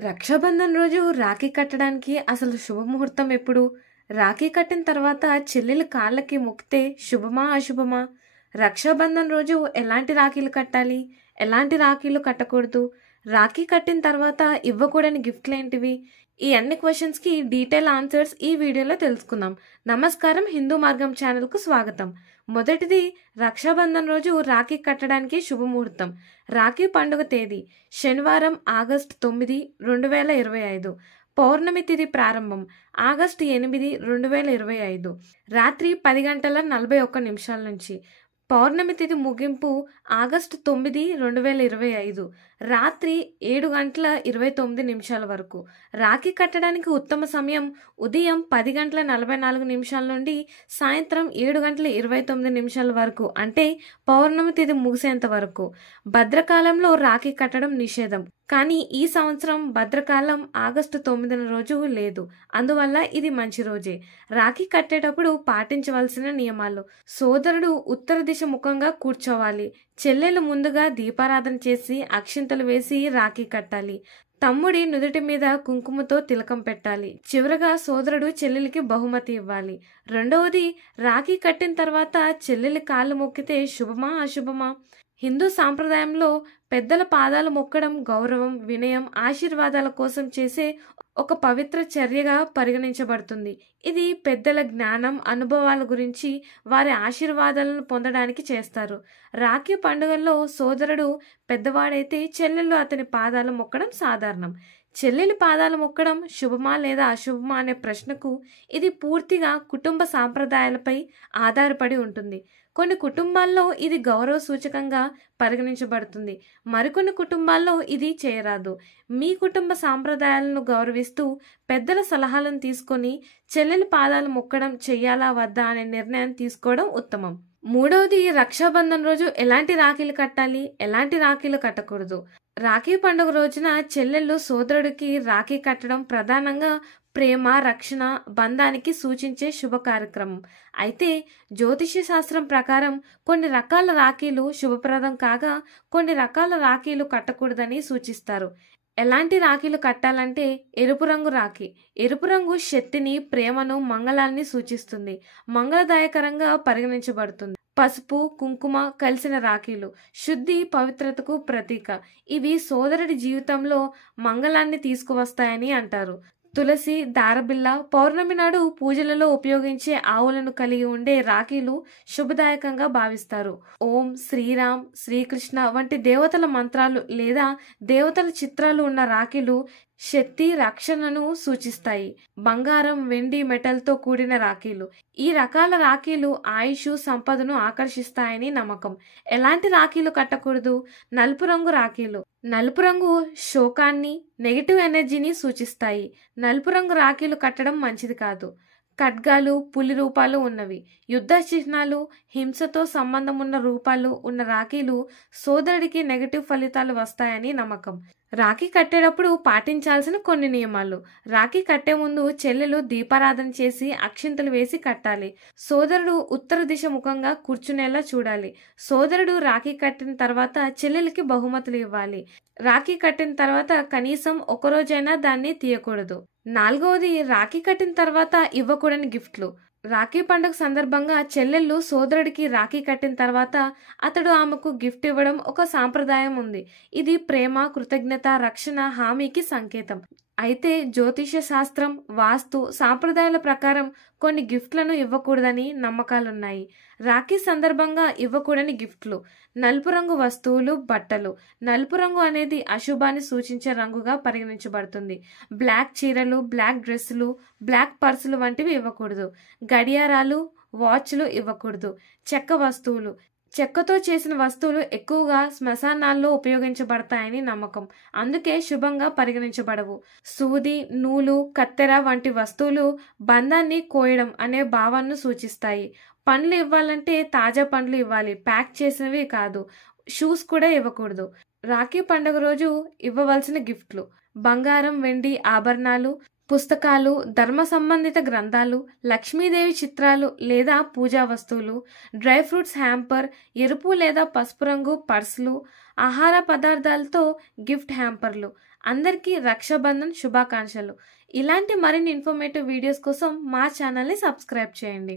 రక్షాబంధన్ రోజు రాఖీ కట్టడానికి అసలు శుభముహూర్తం ఎప్పుడు? రాఖీ కట్టిన తర్వాత చెల్లెలి కాళ్ళకి మొక్కితే శుభమా అశుభమా? రక్షాబంధన్ రోజు ఎలాంటి రాఖీలు కట్టాలి? ఎలాంటి రాఖీలు కట్టకూడదు? రాఖీ కట్టిన తర్వాత ఇవ్వకూడని గిఫ్ట్లేంటివి? ఈ అన్ని క్వశ్చన్స్కి డీటెయిల్ ఆన్సర్స్ ఈ వీడియోలో తెలుసుకుందాం. నమస్కారం, హిందూ మార్గం ఛానల్కు స్వాగతం. మొదటిది, రక్షాబంధన్ రోజు రాఖీ కట్టడానికి శుభముహూర్తం. రాఖీ పండుగ తేదీ శనివారం ఆగస్టు 9, 2025. పౌర్ణమి తిథి ప్రారంభం ఆగస్టు 8, 2025 రాత్రి 10:41 నుంచి. పౌర్ణమి తిథి ముగింపు ఆగస్టు 9, 2025 రాత్రి 7:29 వరకు. రాఖీ కట్టడానికి ఉత్తమ సమయం ఉదయం 10:44 నుండి సాయంత్రం 7:29 వరకు, అంటే పౌర్ణమి తిథి ముగిసేంత వరకు. భద్రకాలంలో రాఖీ కట్టడం నిషేధం, కానీ ఈ సంవత్సరం భద్రకాలం ఆగస్టు 9 రోజు లేదు, అందువల్ల ఇది మంచి రోజే. రాఖీ కట్టేటప్పుడు పాటించవలసిన నియమాలు: సోదరుడు ఉత్తర దిశ ముఖంగా కూర్చోవాలి. చెల్లెలు ముందుగా దీపారాధన చేసి అక్షింతలు వేసి రాఖీ కట్టాలి. తమ్ముడి నుదుటి మీద కుంకుమతో తిలకం పెట్టాలి. చివరగా సోదరుడు చెల్లెలికి బహుమతి ఇవ్వాలి. రెండవది, రాఖీ కట్టిన తర్వాత చెల్లెలి కాళ్ళు మొక్కితే శుభమా అశుభమా? హిందూ సాంప్రదాయంలో పెద్దల పాదాలు మొక్కడం గౌరవం, వినయం, ఆశీర్వాదాల కోసం చేసే ఒక పవిత్ర చర్యగా పరిగణించబడుతుంది. ఇది పెద్దల జ్ఞానం, అనుభవాల గురించి వారి ఆశీర్వాదాలను పొందడానికి చేస్తారు. రాఖీ పండుగల్లో సోదరుడు పెద్దవాడైతే చెల్లెళ్ళు అతని పాదాలు మొక్కడం సాధారణం. చెల్లెలి పాదాలు మొక్కడం శుభమా లేదా అశుభమా అనే ప్రశ్నకు ఇది పూర్తిగా కుటుంబ సాంప్రదాయాలపై ఆధారపడి ఉంటుంది. కొన్ని కుటుంబాల్లో ఇది గౌరవ సూచకంగా పరిగణించబడుతుంది, మరికొన్ని కుటుంబాల్లో ఇది చేయరాదు. మీ కుటుంబ సాంప్రదాయాలను గౌరవిస్తూ పెద్దల సలహాలను తీసుకొని చెల్లెలి పాదాలు మొక్కడం చెయ్యాలా వద్దా అనే నిర్ణయం తీసుకోవడం ఉత్తమం. మూడవది, రక్షాబంధన్ రోజు ఎలాంటి రాఖీలు కట్టాలి, ఎలాంటి రాఖీలు కట్టకూడదు? రాఖీ పండుగ రోజున చెల్లెళ్ళు సోదరుడికి రాఖీ కట్టడం ప్రధానంగా ప్రేమ, రక్షణ, బంధానికి సూచించే శుభ కార్యక్రమం. అయితే జ్యోతిష్య శాస్త్రం ప్రకారం కొన్ని రకాల రాఖీలు శుభప్రదం కాగా కొన్ని రకాల రాఖీలు కట్టకూడదని సూచిస్తారు. ఎలాంటి రాఖీలు కట్టాలంటే ఎరుపు రంగు రాఖీ. ఎరుపు రంగు శక్తిని, ప్రేమను, మంగళాన్ని సూచిస్తుంది, మంగళదాయకరంగా పరిగణించబడుతుంది. పసుపు, కుంకుమ కలిసిన రాఖీలు శుద్ధి, పవిత్రతకు ప్రతీక. ఇవి సోదరుడి జీవితంలో మంగళాన్ని తీసుకువస్తాయని అంటారు. తులసి, దారబిల్ల, పౌర్ణమి నాడు పూజలలో ఉపయోగించే ఆవులను కలిగి ఉండే రాఖీలు శుభదాయకంగా భావిస్తారు. ఓం శ్రీరామ్, శ్రీకృష్ణ వంటి దేవతల మంత్రాలు లేదా దేవతల చిత్రాలు ఉన్న రాఖీలు శక్తి, రక్షణను సూచిస్తాయి. బంగారం, వెండి, మెటల్తో కూడిన రాఖీలు. ఈ రకాల రాఖీలు ఆయుష్, సంపదను ఆకర్షిస్తాయని నమ్మకం. ఎలాంటి రాఖీలు కట్టకూడదు? నలుపు రంగు రాఖీలు. నలుపు రంగు శోకాన్ని, నెగిటివ్ ఎనర్జీని సూచిస్తాయి. నలుపు రంగు రాఖీలు కట్టడం మంచిది కాదు. ఖడ్గాలు, పులి రూపాలు ఉన్నవి, యుద్ధ చిహ్నాలు, హింసతో సంబంధం ఉన్న రూపాలు ఉన్న రాఖీలు సోదరుడికి నెగటివ్ ఫలితాలు వస్తాయని నమ్మకం. రాఖీ కట్టేటప్పుడు పాటించాల్సిన కొన్ని నియమాలు: రాఖీ కట్టే ముందు చెల్లెలు దీపారాధన చేసి అక్షింతలు వేసి కట్టాలి. సోదరుడు ఉత్తర దిశ ముఖంగా కూర్చునేలా చూడాలి. సోదరుడు రాఖీ కట్టిన తర్వాత చెల్లెలికి బహుమతులు ఇవ్వాలి. రాఖీ కట్టిన తర్వాత కనీసం ఒకరోజైనా దాన్ని తీయకూడదు. నాలుగవది, రాఖీ కట్టిన తర్వాత ఇవ్వకూడని గిఫ్ట్లు. రాఖీ పండుగ సందర్భంగా చెల్లెళ్ళు సోదరుడికి రాఖీ కట్టిన తర్వాత అతడు ఆమెకు గిఫ్ట్ ఇవ్వడం ఒక సాంప్రదాయం ఉంది. ఇది ప్రేమ, కృతజ్ఞత, రక్షణ, హామీకి సంకేతం. అయితే జ్యోతిష శాస్త్రం, వాస్తు, సాంప్రదాయాల ప్రకారం కొన్ని గిఫ్ట్లను ఇవ్వకూడదని నమ్మకాలున్నాయి. రాఖీ సందర్భంగా ఇవ్వకూడని గిఫ్ట్లు: నలుపు రంగు వస్తువులు, బట్టలు. నలుపు రంగు అనేది అశుభాన్ని సూచించే రంగుగా పరిగణించబడుతుంది. బ్లాక్ చీరలు, బ్లాక్ డ్రెస్సులు, బ్లాక్ పర్సులు వంటివి ఇవ్వకూడదు. గడియారాలు, వాచ్లు ఇవ్వకూడదు. చెక్క వస్తువులు. చెక్కతో చేసిన వస్తువులు ఎక్కువగా శ్మశానాల్లో ఉపయోగించబడతాయని నమ్మకం, అందుకే శుభంగా పరిగణించబడవు. సూది, నూలు, కత్తెర వంటి వస్తువులు బంధాన్ని కోయడం అనే భావాన్ని సూచిస్తాయి. పండ్లు ఇవ్వాలంటే తాజా పండ్లు ఇవ్వాలి, ప్యాక్ చేసినవి కాదు. షూస్ కూడా ఇవ్వకూడదు. రాఖీ పండుగ రోజు ఇవ్వవలసిన గిఫ్ట్లు: బంగారం, వెండి ఆభరణాలు, పుస్తకాలు, ధర్మ సంబంధిత గ్రంథాలు, లక్ష్మీదేవి చిత్రాలు లేదా పూజా వస్తువులు, డ్రై ఫ్రూట్స్ హ్యాంపర్, ఎరుపు లేదా పసుపు రంగు పర్సులు, ఆహార పదార్థాలతో గిఫ్ట్ హ్యాంపర్లు, అందరికీ రక్షాబంధన్ శుభాకాంక్షలు. ఇలాంటి మరిన్ని ఇన్ఫర్మేటివ్ వీడియోస్ కోసం మా ఛానల్ని సబ్స్క్రైబ్ చేయండి.